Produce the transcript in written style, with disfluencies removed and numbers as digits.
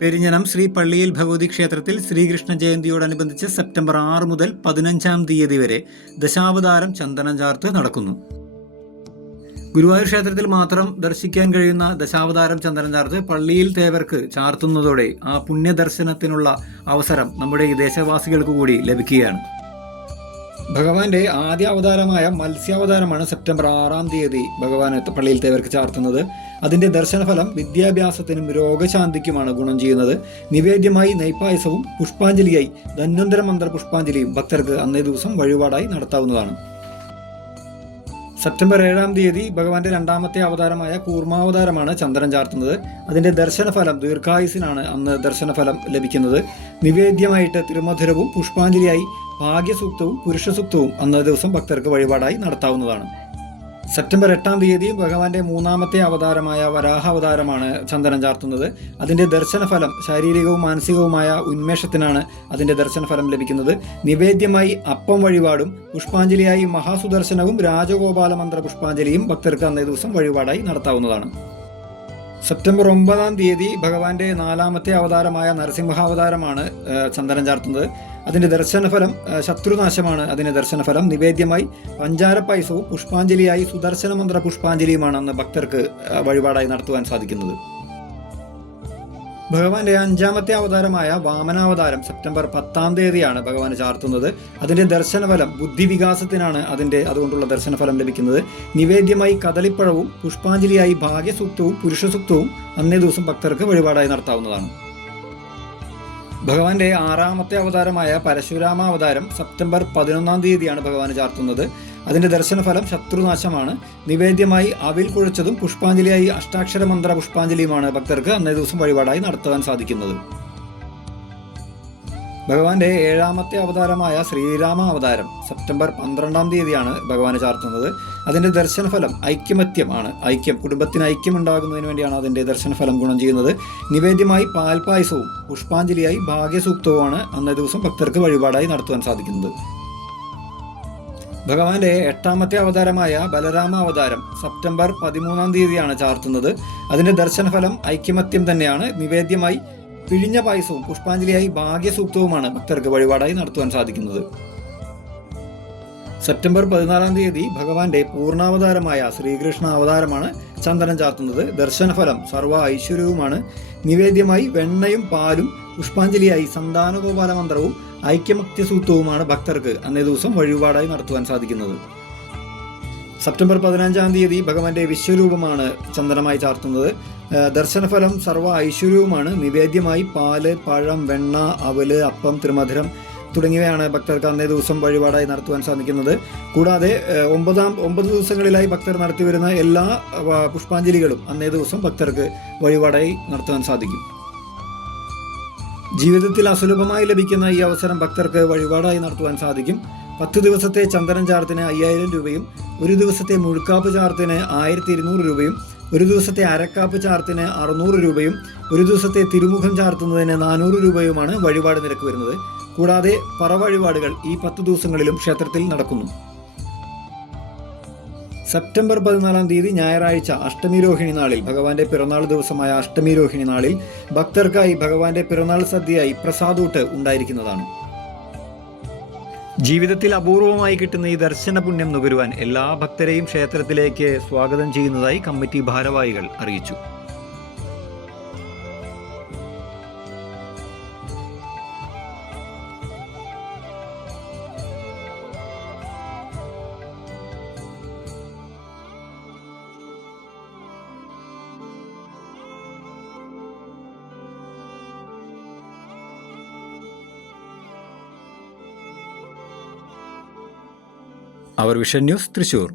പെരിഞ്ഞനം ശ്രീ പള്ളിയിൽ ഭഗവതി ക്ഷേത്രത്തിൽ ശ്രീകൃഷ്ണ ജയന്തിയോടനുബന്ധിച്ച് സെപ്റ്റംബർ 6 മുതൽ 15-ാം തീയതി വരെ ദശാവതാരം ചന്ദനം ചാർത്ത് നടക്കുന്നു. ഗുരുവായൂർ ക്ഷേത്രത്തിൽ മാത്രം ദർശിക്കാൻ കഴിയുന്ന ദശാവതാരം ചന്ദനം ചാർത്ത് പള്ളിയിൽ തേവർക്ക് ചാർത്തുന്നതോടെ ആ പുണ്യദർശനത്തിനുള്ള അവസരം നമ്മുടെ ഈ ദേശവാസികൾക്ക് കൂടി ലഭിക്കുകയാണ്. ഭഗവാന്റെ ആദ്യ അവതാരമായ മത്സ്യാവതാരമാണ് സെപ്റ്റംബർ 6-ാം തീയതി ഭഗവാൻ പള്ളിയിൽ തേവർക്ക് ചാർത്തുന്നത്. അതിന്റെ ദർശനഫലം വിദ്യാഭ്യാസത്തിനും രോഗശാന്തിക്കുമാണ് ഗുണം ചെയ്യുന്നത്. നിവേദ്യമായി നെയ്പായസവും പുഷ്പാഞ്ജലിയായി ധന്വന്തര മന്ത്ര പുഷ്പാഞ്ജലിയും ഭക്തർക്ക് അന്നേ ദിവസം വഴിപാടായി നടത്താവുന്നതാണ്. സെപ്റ്റംബർ 7-ാം തീയതി ഭഗവാന്റെ 2ാമത്തെ അവതാരമായ കൂർമാവതാരമാണ് ചന്ദനം ചാർത്തുന്നത്. അതിന്റെ ദർശനഫലം ദീർഘായുസിനാണ് അന്ന് ദർശനഫലം ലഭിക്കുന്നത്. നിവേദ്യമായിട്ട് തിരുമധുരവും പുഷ്പാഞ്ജലിയായി ഭാഗ്യസൂക്തവും പുരുഷസൂക്തവും അന്നേ ദിവസം ഭക്തർക്ക് വഴിപാടായി നടത്താവുന്നതാണ്. സെപ്റ്റംബർ 8-ാം തീയതി ഭഗവാന്റെ 3ാമത്തെ അവതാരമായ വരാഹ അവതാരമാണ് ചന്ദനം ചാർത്തുന്നത്. അതിന്റെ ദർശനഫലം ശാരീരികവും മാനസികവുമായ ഉന്മേഷത്തിനാണ് അതിന്റെ ദർശനഫലം ലഭിക്കുന്നത്. നിവേദ്യമായി അപ്പം വഴിപാടും പുഷ്പാഞ്ജലിയായി മഹാസുദർശനവും രാജഗോപാല മന്ത്ര പുഷ്പാഞ്ജലിയും ഭക്തർക്ക് അന്നേ ദിവസം വഴിപാടായി നടത്താവുന്നതാണ്. സെപ്റ്റംബർ 9-ാം തീയതി ഭഗവാന്റെ 4ാമത്തെ അവതാരമായ നരസിംഹാവതാരമാണ് ചന്ദനം ചാർത്തുന്നത്. അതിന്റെ ദർശനഫലം ശത്രുനാശമാണ്. അതിന്റെ ദർശനഫലം നിവേദ്യമായി പഞ്ചാരപ്പായസവും പുഷ്പാഞ്ജലിയായി സുദർശന മന്ത്ര പുഷ്പാഞ്ജലിയുമാണ് അന്ന് ഭക്തർക്ക് വഴിപാടായി നടത്തുവാൻ സാധിക്കുന്നത്. ഭഗവാന്റെ 5ാമത്തെ അവതാരമായ വാമനാവതാരം സെപ്റ്റംബർ 10-ാം തീയതിയാണ് ഭഗവാന് ചാർത്തുന്നത്. അതിന്റെ ദർശനഫലം ബുദ്ധിവികാസത്തിനാണ് അതുകൊണ്ടുള്ള ദർശനഫലം ലഭിക്കുന്നത്. നിവേദ്യമായി കദളിപ്പഴവും പുഷ്പാഞ്ജലിയായി ഭാഗ്യസൂക്തവും പുരുഷസൂക്തവും അന്നേ ദിവസം ഭക്തർക്ക് വഴിപാടായി നടത്താവുന്നതാണ്. ഭഗവാന്റെ 6ാമത്തെ അവതാരമായ പരശുരാമാവതാരം സെപ്റ്റംബർ 11-ാം തീയതിയാണ് ഭഗവാന് ചാർത്തുന്നത്. അതിന്റെ ദർശനഫലം ശത്രുനാശമാണ്. നിവേദ്യമായി അവിൽ കുഴച്ചതും പുഷ്പാഞ്ജലിയായി അഷ്ടാക്ഷര മന്ത്ര പുഷ്പാഞ്ജലിയുമാണ് ഭക്തർക്ക് അന്നേ ദിവസം വഴിപാടായി നടത്തുവാൻ സാധിക്കുന്നത്. ഭഗവാന്റെ 7ാമത്തെ അവതാരമായ ശ്രീരാമ അവതാരം സെപ്റ്റംബർ 12-ാം തീയതിയാണ് ഭഗവാന് ചാർത്തുന്നത്. അതിന്റെ ദർശനഫലം ഐക്യമത്യമാണ്. കുടുംബത്തിന് ഐക്യം ഉണ്ടാകുന്നതിന് വേണ്ടിയാണ് അതിന്റെ ദർശനഫലം ഗുണം ചെയ്യുന്നത്. നിവേദ്യമായി പാൽപായസവും പുഷ്പാഞ്ജലിയായി ഭാഗ്യസൂക്തവുമാണ് അന്നേ ദിവസം ഭക്തർക്ക് വഴിപാടായി നടത്തുവാൻ സാധിക്കുന്നത്. ഭഗവാന്റെ 8ാമത്തെ അവതാരമായ ബലരാമ അവതാരം സെപ്റ്റംബർ 13-ാം തീയതിയാണ് ചാർത്തുന്നത്. അതിന്റെ ദർശനഫലം ഐക്യമത്യം തന്നെയാണ്. നിവേദ്യമായി പിഴിഞ്ഞ പായസവും പുഷ്പാഞ്ജലിയായി ഭാഗ്യസൂക്തവുമാണ് ഭക്തർക്ക് വഴിപാടായി നടത്തുവാൻ സാധിക്കുന്നത്. സെപ്റ്റംബർ 14-ാം തീയതി ഭഗവാന്റെ പൂർണ്ണാവതാരമായ ശ്രീകൃഷ്ണ അവതാരമാണ് ചന്ദനം ചാർത്തുന്നത്. ദർശനഫലം സർവ്വ ഐശ്വര്യവുമാണ്. നിവേദ്യമായി വെണ്ണയും പാലും പുഷ്പാഞ്ജലിയായി സന്താനഗോപാല മന്ത്രവും ഐക്യമത്യസൂക്തവുമാണ് ഭക്തർക്ക് അന്നേ ദിവസം വഴിപാടായി നടത്തുവാൻ സാധിക്കുന്നത്. സെപ്റ്റംബർ 15-ാം തീയതി ഭഗവാന്റെ വിശ്വരൂപമാണ് ചന്ദനമായി ചാർത്തുന്നത്. ദർശനഫലം സർവ്വ ഐശ്വര്യവുമാണ്. നിവേദ്യമായി പാല്, പഴം, വെണ്ണ, അവല്, അപ്പം, തിരുമധുരം തുടങ്ങിയവയാണ് ഭക്തർക്ക് അന്നേ ദിവസം വഴിപാടായി നടത്തുവാൻ സാധിക്കുന്നത്. കൂടാതെ 9 ദിവസങ്ങളിലായി ഭക്തർ നടത്തിവരുന്ന എല്ലാ പുഷ്പാഞ്ജലികളും അന്നേ ദിവസം ഭക്തർക്ക് വഴിപാടായി നടത്തുവാൻ സാധിക്കും. ജീവിതത്തിൽ അസുലഭമായി ലഭിക്കുന്ന ഈ അവസരം ഭക്തർക്ക് വഴിപാടായി നടത്തുവാൻ സാധിക്കും. 10 ദിവസത്തെ ചന്ദനം ചാർത്തിന് 5000 രൂപയും 1 ദിവസത്തെ മുഴുക്കാപ്പ് ചാർത്തിന് 1200 രൂപയും 1 ദിവസത്തെ അരക്കാപ്പ് ചാർത്തിന് 600 രൂപയും 1 ദിവസത്തെ തിരുമുഖം ചാർത്തുന്നതിന് 400 രൂപയുമാണ് വഴിപാട് നിരക്ക് വരുന്നത്. കൂടാതെ പറവഴിപാടുകൾ ഈ 10 ദിവസങ്ങളിലും ക്ഷേത്രത്തിൽ നടക്കുന്നു. സെപ്റ്റംബർ 14-ാം തീയതി ഞായറാഴ്ച അഷ്ടമി രോഹിണി നാളിൽ ഭഗവാന്റെ പിറന്നാൾ ദിവസമായ അഷ്ടമി രോഹിണി നാളിൽ ഭക്തർക്കായി ഭഗവാന്റെ പിറന്നാൾ സദ്യയായി പ്രസാദൂട്ട് ഉണ്ടായിരിക്കുന്നതാണ്. ജീവിതത്തിൽ അപൂർവമായി കിട്ടുന്ന ഈ ദർശന പുണ്യം നുകരുവാൻ എല്ലാ ഭക്തരെയും ക്ഷേത്രത്തിലേക്ക് സ്വാഗതം ചെയ്യുന്നതായി കമ്മിറ്റി ഭാരവാഹികൾ അറിയിച്ചു. അവർ വിഷൻ ന്യൂസ് തൃശ്ശൂർ.